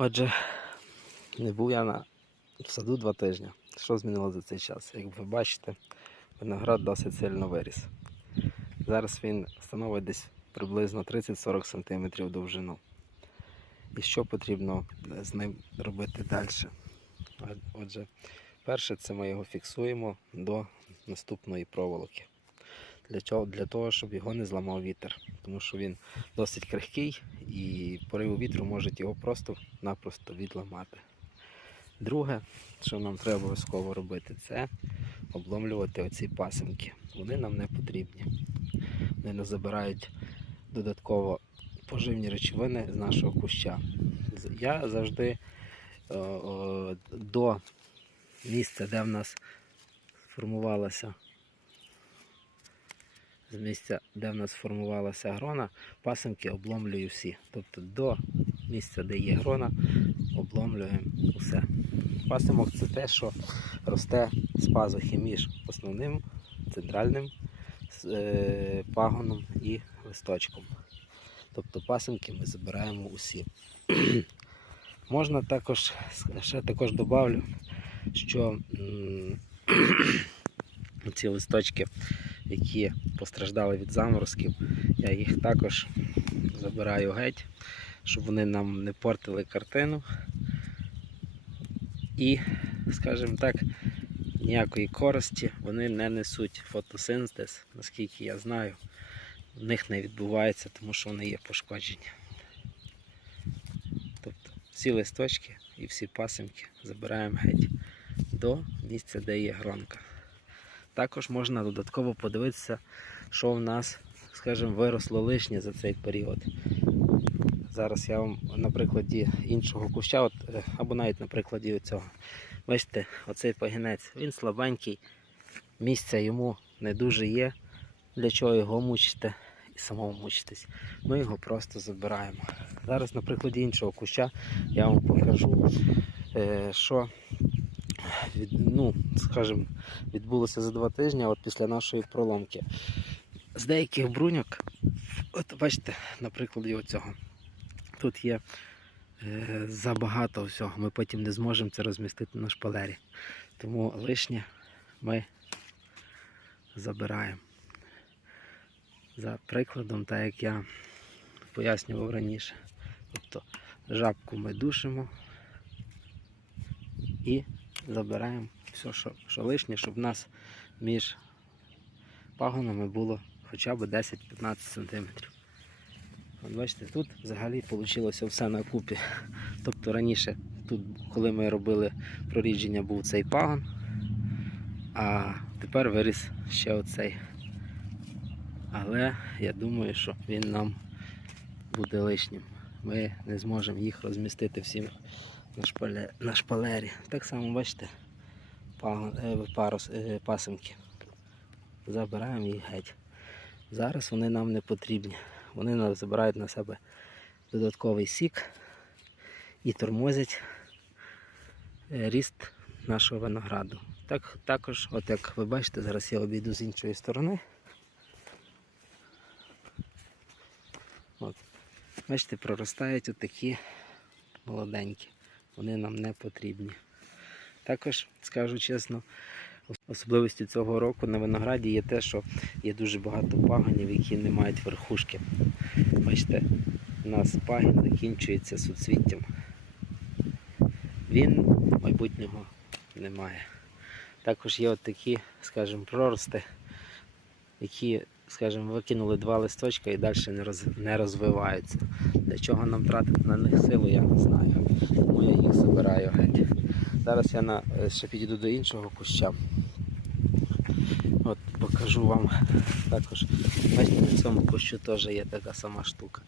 Отже, не був я на в саду два тижні. Що змінило за цей час? Як ви бачите, виноград досить сильно виріс. Зараз він становить десь приблизно 30-40 см довжину. І що потрібно з ним робити далі? Отже, перше, це ми його фіксуємо до наступної проволоки. Для, чого? Для того, щоб його не зламав вітер, тому що він досить крихкий і пориву вітру можуть його просто-напросто відламати. Друге, що нам треба обов'язково робити, це обломлювати оці пасинки. Вони нам не потрібні. Вони не забирають додатково поживні речовини з нашого куща. Я завжди е, е, до місця, де в нас сформувалася з місця, де в нас сформувалася грона, пасинки обломлюю всі. Тобто до місця, де є грона, обломлюємо усе. Пасимок це те, що росте з пазухи між основним центральним е, пагоном і листочком. Тобто пасинки ми забираємо усі. Можна також, ще також добавлю, що ці листочки, які постраждали від заморозків, я їх також забираю геть, щоб вони нам не портили картину. І, скажімо так, ніякої користі вони не несуть фотосинтез, наскільки я знаю, в них не відбувається, тому що вони є пошкоджені. Тобто всі листочки і всі пасинки забираємо геть до місця, де є гронка. Також можна додатково подивитися, що в нас, скажімо, виросло лишнє за цей період. Зараз я вам на прикладі іншого куща, от, е, або навіть на прикладі цього. Бачите, оцей пагінець, він слабенький, місця йому не дуже є. Для чого його мучити і самому мучитись. Ми його просто забираємо. Зараз на прикладі іншого куща я вам покажу, е, що від, ну, скажімо, відбулося за два тижні от після нашої проломки. З деяких бруньок, от бачите, на прикладі оцього. Тут є е, забагато всього. Ми потім не зможемо це розмістити на шпалері. Тому лишнє ми забираємо. За прикладом, так як я пояснював раніше. Тобто жабку ми душимо і забираємо все, що, що лишнє, щоб в нас між пагонами було хоча б 10-15 см. От бачите, тут взагалі вийшло все на купі. Тобто раніше, тут, коли ми робили прорідження, був цей пагон, а тепер виріс ще оцей. Але я думаю, що він нам буде лишнім. Ми не зможемо їх розмістити всі на, шпале, на шпалері. Так само, бачите, е, парус, е, пасинки. Забираємо їх геть. Зараз вони нам не потрібні. Вони нам забирають на себе додатковий сік і тормозять е, ріст нашого винограду. Так, також, от як ви бачите, зараз я обійду з іншої сторони. От. Бачите, проростають отакі молоденькі. Вони нам не потрібні. Також, скажу чесно, особливістю цього року на винограді є те, що є дуже багато пагонів, які не мають верхушки. Бачите, у нас пагін закінчується суцвіттям. Він майбутнього не має. Також є от такі, скажімо, прорости, які, скажімо, викинули два листочка і далі не, роз, не розвиваються. Для чого нам тратити на них силу, я не знаю. Тому я їх забираю геть. Зараз я на, е, ще підійду до іншого куща. От покажу вам також. Бачите, на цьому кущу теж є така сама штука.